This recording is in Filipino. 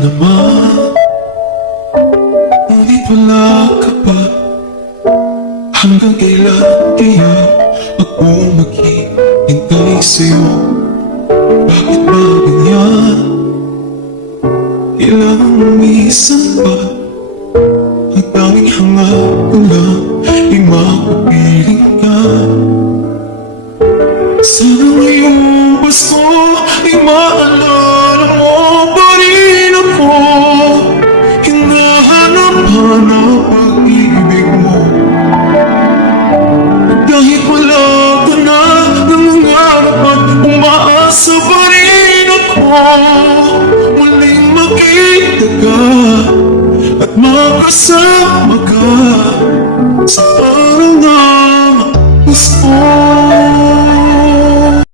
naman, ngunit wala ka pa. Hanggang kailan kaya ako maghihintay sa'yo? Bakit ba ganyan? Ilang minsan ba ang tanging hangat ko lang ay mapapiling ka? Sana ngayong Pasko ay maalala mo pa rin ako. Hinahanap-hanap pag-ibig mo. Kahit wala ka na, nangangarap at umaasa pa rin ako. Muling makita ka at makasama ka sa araw ng Pasko.